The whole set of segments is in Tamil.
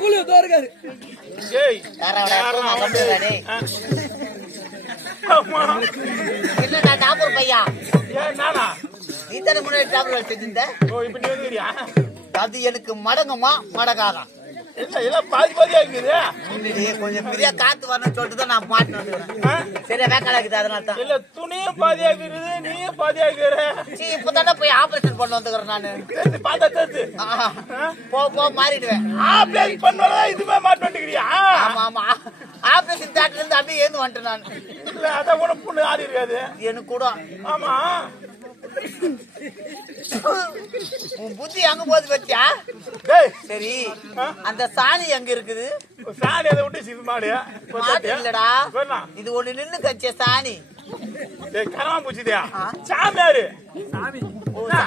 குழு தோறுகாரு ஏய் என்னடா டாபர் பையா ஏன் நானா நீ தானே முன்னாடி டாபர் வச்சிருந்த ஓ இப்ப நீ வந்துறியா அது எனக்கு மடங்குமா மடங்காதா இல்ல இல்ல பாதி பாதியா இருக்குது கொஞ்சம் பெரிய காத்து வரணும்னு சொல்லிட்டு தான் நான் மாட்டினு வந்துக்கிறேன் சரியா வேக்கால இருக்குது அதனால தான் இல்ல துணியும் பாதியா இருக்குது நீயும் பாதியா இருக்கிற இப்பதானே போய் ஆபரேஷன் பண்ண வந்துக்கிறேன் நானு பார்த்தா தெரிஞ்சு போ மாறிடுவேன் ஆபரேஷன் பண்ணல இதுவே மாட்டு வந்துக்கிறியா ஆமா ஆமா ஆபரேஷன் தியேட்டர்ல இருந்து அப்படியே ஏந்து வந்துட்டேன் நான் இல்ல அத கூட புண்ணு ஆடி இருக்காது எனக்கு கூட ஆமா உன் புத்தி அங்க போது வச்சா சரி அந்த சாணி எங்க இருக்குது சாணி அதை விட்டு சிறு மாடு மாடு இல்லடா இது ஒண்ணு நின்னு கட்சிய சாணி கரமா பூச்சிட்டியா சாமியாரு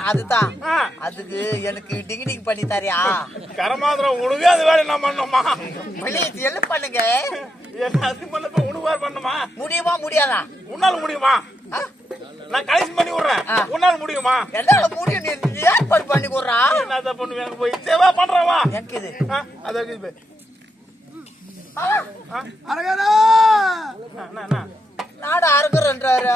அதுதான் அதுக்கு எனக்கு டிகிடிங் பண்ணி தரியா கரமாந்திரம் உனக்கு அது வேலை என்ன பண்ணணுமா என்ன பண்ணுங்க அது பண்ண உனக்கு பண்ணுமா முடியுமா முடியாதா உன்னால முடியுமா நான் கலெக்ஷன் பண்ணி விடுறேன் உன்னால முடியுமா என்னால முடியும் நீ ஏற்பாடு பண்ணி கொடுறா என்ன பண்ணுவேன் எனக்கு போய் சேவா பண்றவா எனக்கு இது அதான் நாடு அறுக்குறன்றாரு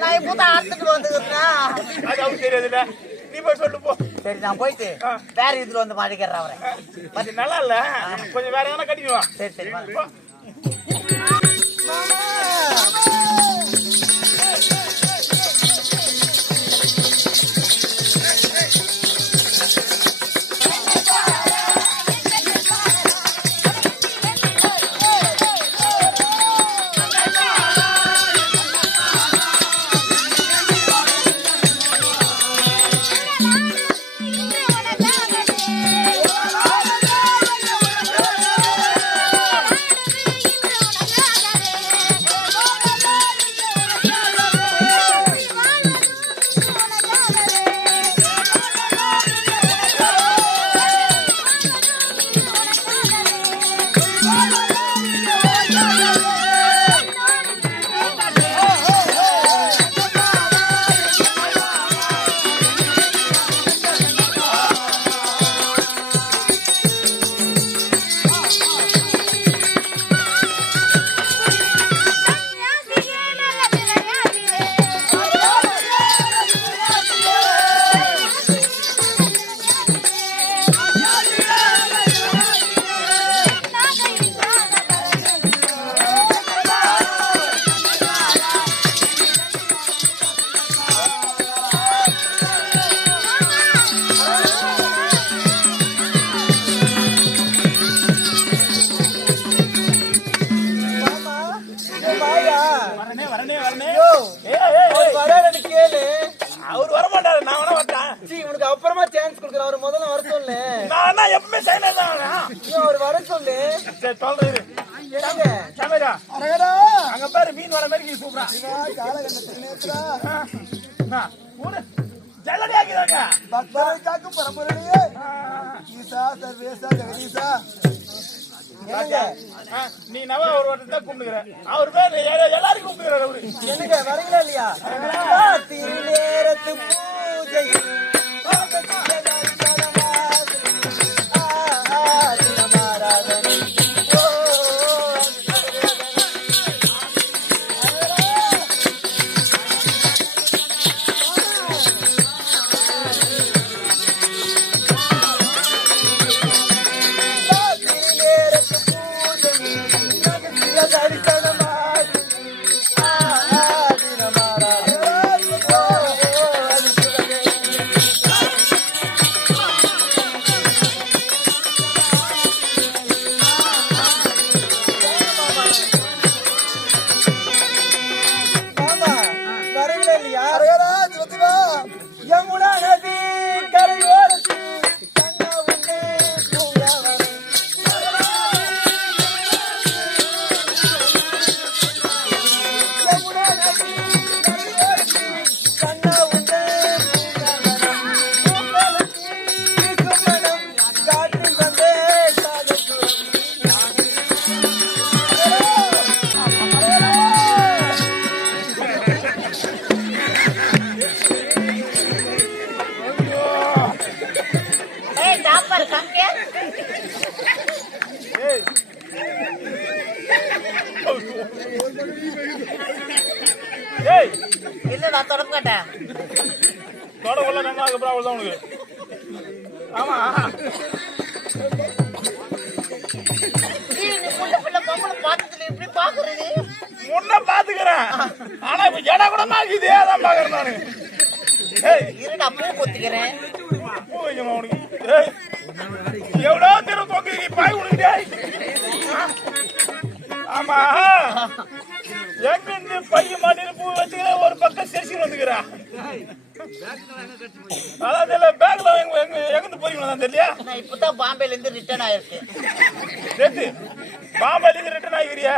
நான் இப்பதான் அறுத்துட்டு வந்துக்கிறேன் தெரியாதுல்ல நீ போய் சொல்லு போ சரி நான் போயிட்டு வேற இதுல வந்து மாட்டிக்கிறேன் அவரை நல்லா இல்ல கொஞ்சம் வேற எதனா கட்டிக்குவான் சரி சரி அவர் வர மாட்டாரு நான் வேணா வரட்டேன் உனக்கு அப்புறமா சான்ஸ் கொடுக்குறேன் அவர் முதல்ல வர சொல்லு நான் எப்பவுமே சைலண்ட் தான் அவர் வர சொல்லு சரி சொல்றது அங்க பாரு மீன் வர மாதிரி சூப்பரா ஜல்லடியாக்கிறாங்க பக்தரை காக்கும் பரம்பரையே ஈசா சர்வேசா ஜெகதீசா நீ நவ ஒரு வாட்டி தான் கூப்பிடுகிற அவர் பேர் எல்லாரும் கூப்பிடுகிறார் அவரு எனக்கு வரீங்களா இல்லையா நேரத்து பூஜை நான் தொடக்க மாட்டேன். தொடக்கல நல்லா அப்புறம் அவ்வளவுதான் உனக்கு. ஆமா நீ முன்ன பிள்ளை பொம்பளை பார்த்ததுல இப்படி பாக்குறது முன்ன பாத்துக்கிறேன். ஆனா இப்ப இடம் கூட மாக்குதே அதான் பாக்குறேன் நானு. இருடா பூ கொத்திக்கிறேன். பூ வைக்கணும் உனக்கு. எவ்வளோ தூரம் தொங்கு நீ பாய் உனக்கு. ஆமா எங்க இருந்து பையன் மாட்டின்னு பூ வச்சுக்கிற ஒரு பக்கம் செரிச்சு வந்துக்கிறா. அதான் பேக்ல எங்கிருந்து போறீங்களா தெரியலையா? நான் இப்பதான் பாம்பேல இருந்து ரிட்டர்ன் ஆயிருக்கேன். பாம்பேல இருந்து ரிட்டர்ன் ஆகிறியா?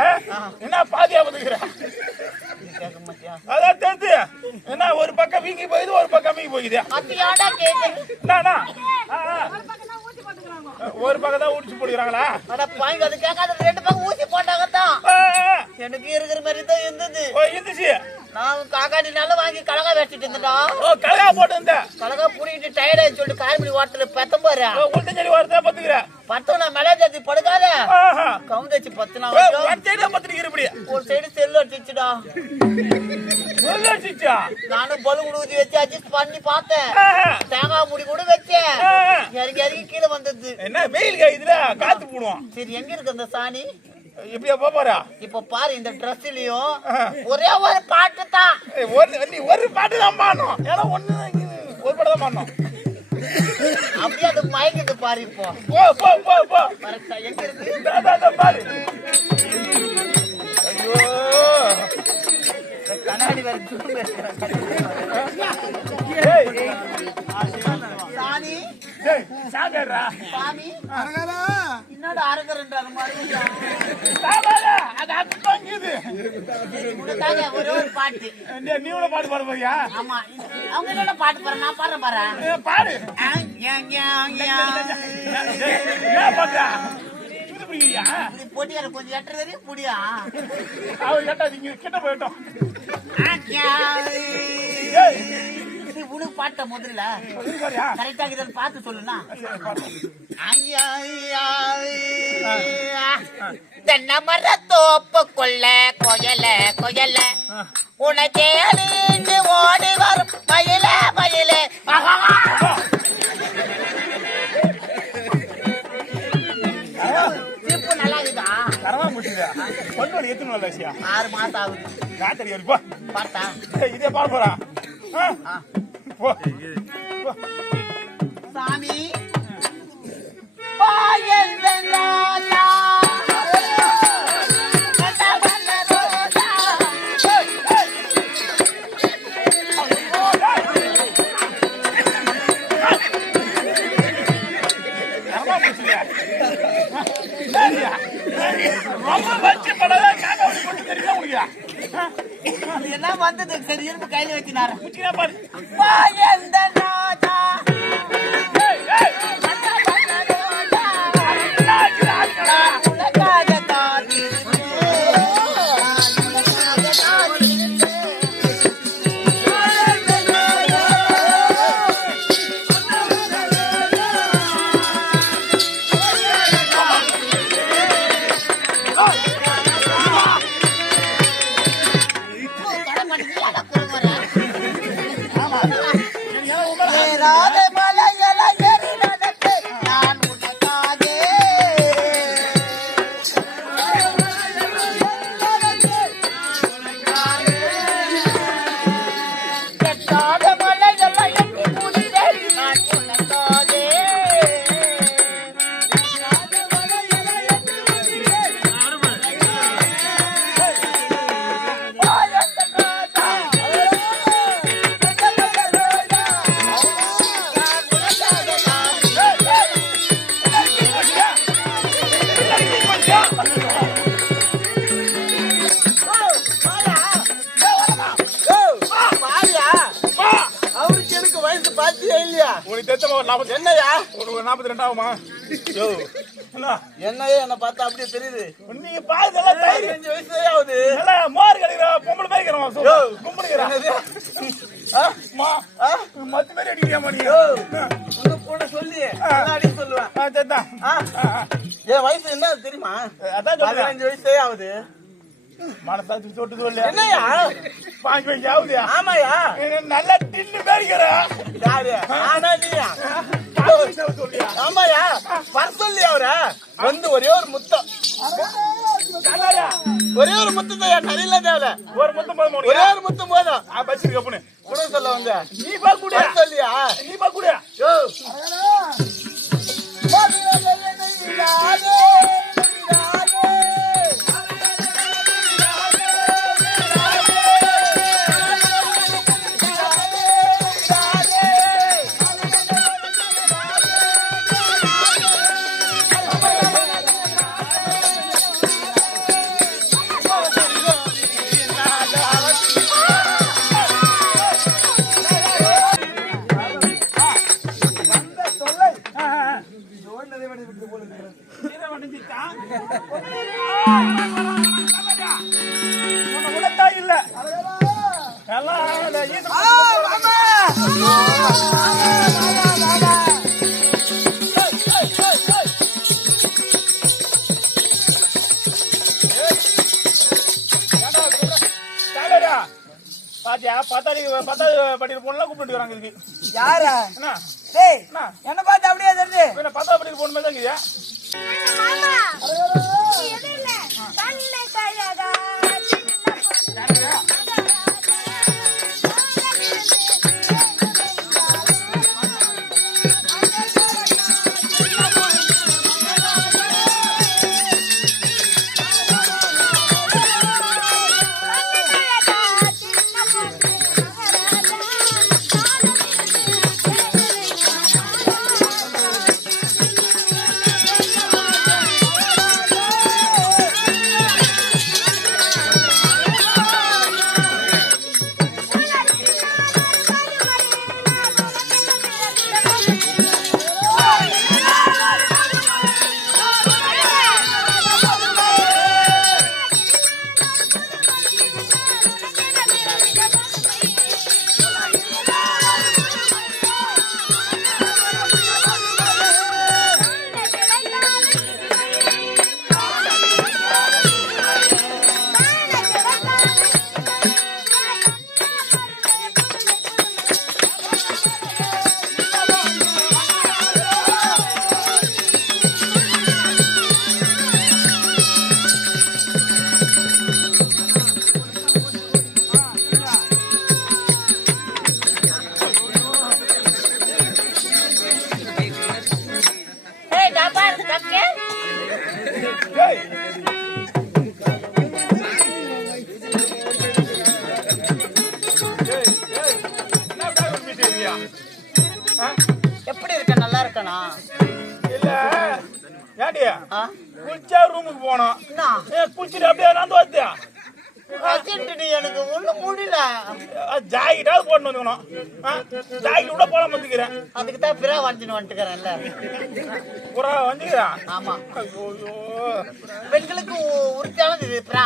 என்ன பாதியா வந்துக்கிற? அதான் தெரிஞ்சு என்ன ஒரு பக்கம் வீங்கி போகுது ஒரு பக்கம் வீங்கி போகுது. அத்தியாடா கேக்குது. ஒரு பக்கம் தான் ஊடிச்சு போடுறாங்களா? அட பாய்ங்க அது கேட்காத ரெண்டு பக்கம் ஊசி போட்டாங்க தான். எனக்கு இருக்கிற மாதிரி தான் இருந்தது. இருந்துச்சு. நான் காக்காடினால வாங்கி கலகா வச்சுட்டு இருந்தேன்டா. கலகா போட்டு இருந்தேன். கலகா புடிக்கிட்டு டயர்ட் ஆயிடுச்சு சொல்லிட்டு காய்மணி வாரத்துல பெத்தம் பாரு. உள்டஞ்சலி வாரத்தை பத்துக்கிறேன். பத்தம் நான் மேலே ஜாதி படுக்காத. கவுந்தச்சு பத்துனா ஒரு சைடு பத்துக்கிற இப்படி. ஒரு சைடு செல்லு அடிச்சுடா. செல்லு அடிச்சா? நானும் பலூன் ஊதி வச்சு அட்ஜஸ்ட் பண்ணி பார்த்தேன். தேங்காய் முடி கூட வச்சேன். இறங்கி இறங்கி கீழே வந்தது. என்ன வெயில் காயுதுல காத்து போடுவோம். சரி எங்க இருக்கு அந்த சாணி? இப்படியா போறா? இப்ப பாரு இந்த ட்ரெஸ்லயும் ஒரே ஒரு பாட்டு தான். ஒரு பாட்டு தான் பாடணும். ஏன்னா ஒண்ணு ஒரு பாட்டு தான் பாடணும். அப்படியே அது மயக்கிட்டு பாரு. இப்போ போ போ போ போ. எங்க இருக்கு பாரு. ஐயோ கண்ணாடி வேற சாணி சாகரா சாமி என்னோட அரகரன்றாங்க மாதிரி. அது அத்தங்கிது. ஒரே ஒரு பாட்டு. நீ கூட பாட்டு பாட போறியா? ஆமா அவங்க என்ன பாட்டு பாரு. நான் பாடுறேன் பாரு. பாடு. பொடியா கொஞ்சம் எட்ட வரையும் புடியா அவர் எட்டாதீங்க கிட்ட போயிட்டோம். உனக்கு பாட்ட முதல்ல கரெக்டா இதை பார்த்து சொல்லுனா. தென்னை மர தோப்பு கொள்ள கொயல கொயல உனக்கே ஓடி வரும் மயில மயில. நல்லா இருக்குதா? தரமா முடிச்சுதா? பொண்ணு எத்தனை நாள் ஆசியா? 6 மாசம் ஆகுது. காத்தடி வருப்பா. பாட்டா இதே பாட போறா? சாமி பாயந்தா என்ன வந்தது? சரி இரும்பு கையில வச்சுனாரு. என்னையா 42 ஆகுமா? என்னையே என்ன பார்த்தா அப்படியே தெரியுது. நீங்க பாத்தல 5 வயசே ஆகுது. மோர் கடிக்கிற பொம்பளை மாதிரி இருக்கிறோம். கும்பிடுகிறேன் மத்து மாதிரி அடிக்கிறியாமா நீ? உங்க கூட சொல்லி அடி சொல்லுவேன். என் வயசு என்ன தெரியுமா? அதான் 15 வயசே ஆகுது. மனசாச்சு தொட்டு சொல்லு. என்னையா பாஞ்சு வயசு ஆகுதியா? ஆமாயா நல்லா டின்னு பேரிக்கிறா. யாரு ஆனா நீயா சொல்லியா? ஆமாயா வர சொல்லி அவர வந்து ஒரே ஒரு முத்தம் ஒரே ஒரு முத்தம் தான் நிறைய தேவை ஒரு முத்தம் போதும். ஒரே ஒரு முத்தம் போதும் பச்சிருக்க பொண்ணு கூட சொல்ல வந்த நீ பாக்கூட சொல்லியா நீ பாக்கூட யோ இல்ல பாத்தியா பத்தாவது படிக்கிற பொண்ணு கூப்பிட்டு இருக்கு. யாரா என்ன டேய் என்ன பார்த்து அப்படியே தெரிஞ்சு பத்தாவது படிக்கிற பொண்ணு தான் இருக்குதா? எப்படி இருக்க நல்லா இருக்கனா இல்ல ஏடியா குளிச்சா ரூமுக்கு போனோம். குளிச்சுட்டு அப்படியே நான் வந்துயா எனக்கு ஒண்ணு முடியல. ஜாக்கெட்டாவது போட்டு வந்துக்கணும். ஜாக்கெட் கூட போல வந்துக்கிறேன். அதுக்கு தான் பிறா வந்துட்டுக்கிறேன்ல. புறா வந்துக்கிறா? ஆமா. ஐயோ பெண்களுக்கு உறுதியானது இது பிறா.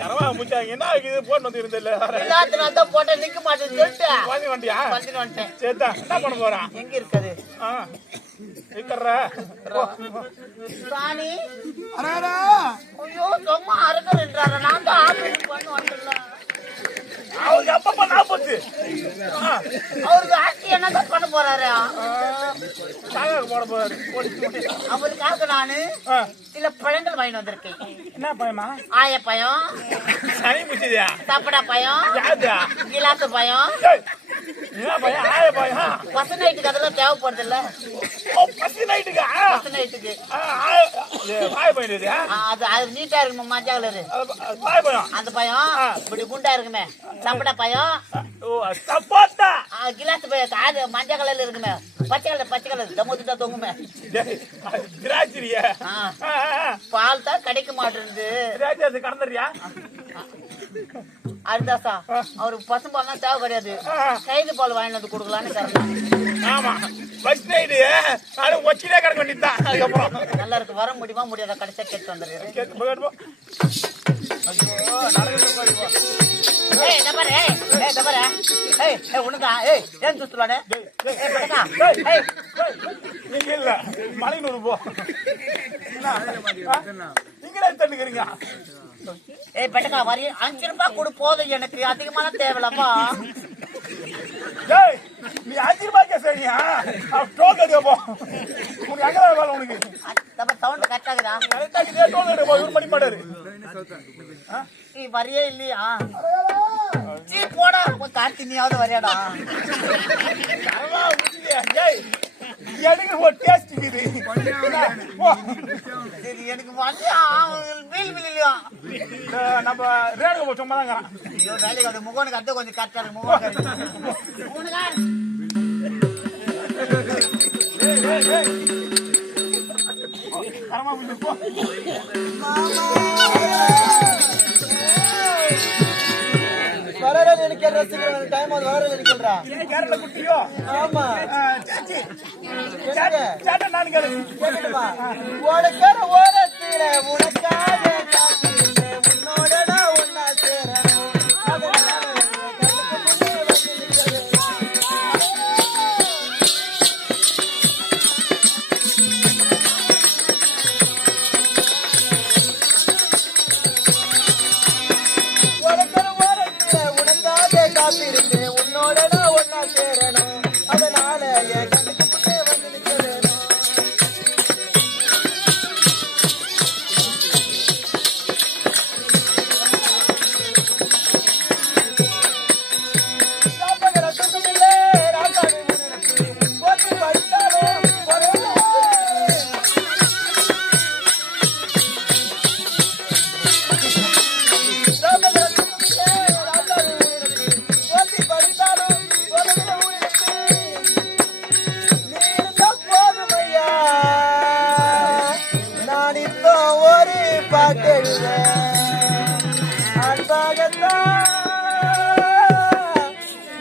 யாரவா முச்சா என்ன இது போட்டு வந்துருந்தே இல்ல. எல்லாத்தினால தான் போட்டா நிக்க மாட்டேன்னு சொல்லிட்டு வாங்கி வண்டியா வந்துட்டேன். சேத்தா என்ன பண்ண போறான்? எங்க இருக்குது இருக்கிற ராணி? ஐயோ சும்மா அறுக்கிறேன்றாரு. நான் தான் ஆபரேஷன் பண்ண வந்துடல. அவருக்கு அப்பப்ப நான் போச்சு. அவருக்கு ஆட்சி என்னதான் பண்ண போறாரு? போட போறாரு. அவருக்காக நானு சில பழங்கள் வாங்கி வந்திருக்கேன். என்ன பயமா? ஆய பயம், சனி பிடிச்சதியா? சாப்பிடா பயம், யாருதா? கிலாத்து பயம். என்ன பயம்? ஆய பயம். பசு நைட்டுக்கு அதெல்லாம் தேவைப்படுது இல்ல? பசி நைட்டுக்கா? பசு நைட்டுக்கு ஆய பயம் இல்லையா? அது நீட்டா இருக்குமா மஞ்சள் கலரு ஆய பயம். அந்த பயம். இப்படி குண்டா இருக்குமே சாப்பிடா பயம். சப்போட்டா கிலாத்து பயம் அது மஞ்சள் கலர்ல இருக்குமே. பச்சை கலர் தமுத்துட்டா தொங்குமே. திராட்சரியா? பால் தான் கிடைக்க மாட்டேங்குது. திராட்சை கடந்துறியா? அதுதாசா அவருக்கு பசும்பால் தான் தேவை கிடையாது. கைது பால் வாங்கிட்டு வந்து கொடுக்கலான்னு காரணம். ஆமா பஸ் நைட்டு அது ஒச்சிலே கிடக்க வேண்டியதுதான். அதுக்கப்புறம் நல்லா இருக்கு. வர முடியுமா முடியாத கடைசியா கேட்டு வந்துடுறேன். ஏன் சுத்துவானே நீங்க இல்ல மலைநூறு போ. நீங்க தண்ணிக்கிறீங்க ஏய் பெட்டக்கா வரி 5 ரூபாய் கொடு போதும் எனக்கு அதிகமான தேவையில்லப்பா ஏய் நீ 5 ரூபாய்க்கு சரியா டோல் கட்டியா போ உனக்கு எங்க வேலை உனக்கு நம்ம சவுண்ட் கரெக்ட் ஆகுதா கரெக்டா இதே டோல் கட்டியா போ இவர் பண்ணி மாட்டாரு நீ வரியே இல்லையா சீ போடா கார்த்தி நீயாவது வரியாடா கரவா ஊத்தியா ஏய் எனக்கு ஒரு டேஸ்ட் இருக்குது போ சரி எனக்கு வரியா வீல் இல்லையா நம்ம ரேடுக்கு போ சும்மா தான் ஐயோ வேலைக்கு அது முகனுக்கு அடுத்து கொஞ்சம் கரெக்டா இருக்கு முகனுக்கு கரமா ஊத்தி போ வரறது எனக்கு ரசிக்கிற டைம் அது வரறது എനിക്കുறா கேரள குட்டியோ ஆமா சாச்சி என்னங்க சாட்ட நான் கேக்குமா ஓடக்கற ஓடத்தில உனக்காக காத்திருந்தேன் உன்னோட நான் ஒண்ணா சேரணும் அதனால கண்ணுக்கு முன்னே வந்து நிக்கிறேன் காத்திருந்தேன் உன்னோட நான் ஒன்னா சேரணும் அதனால என் கண்ணுக்கு முன்னே வந்து நிக்கிறேன்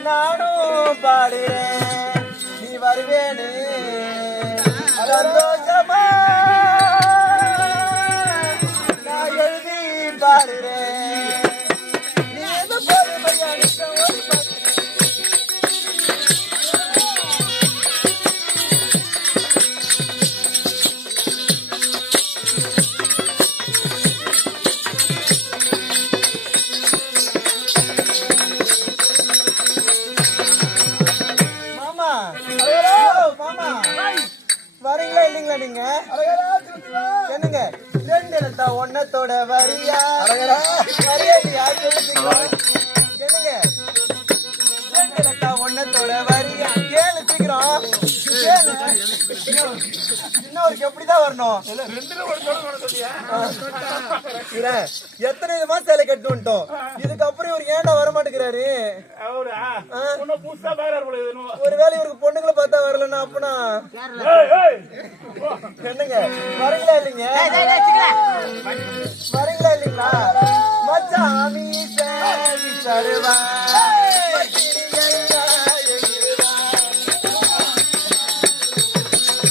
நானும் பாடுறேன் நீ வருவேனே சந்தோஷமா நான் எழுதி பாடுறேன் நீ எது போதுமையா ஒரு வரீங்களா இல்லீங்களா நீங்க என்னங்க 2 எழுத்தா ஒன்னத்தோட வரியா வரியா என்னங்க 2 எழுத்தா ஒன்னத்தோட வரியா கேளு சீக்கிரம் இன்னொருக்கு எப்படிதான் வரணும் எத்தனை விதமா சேலை கட்டுட்டோம் இதுக்கப்புறம் இவருக்கு ஏன்டா வர மாட்டேங்கிறாரு ஒருவேளை இவருக்கு பொண்ணுங்களை பார்த்தா வரலன்னா அப்பனா என்னங்க வரீங்களா இல்லைங்க வரீங்களா இல்லைங்களா மச்சாமி சருவா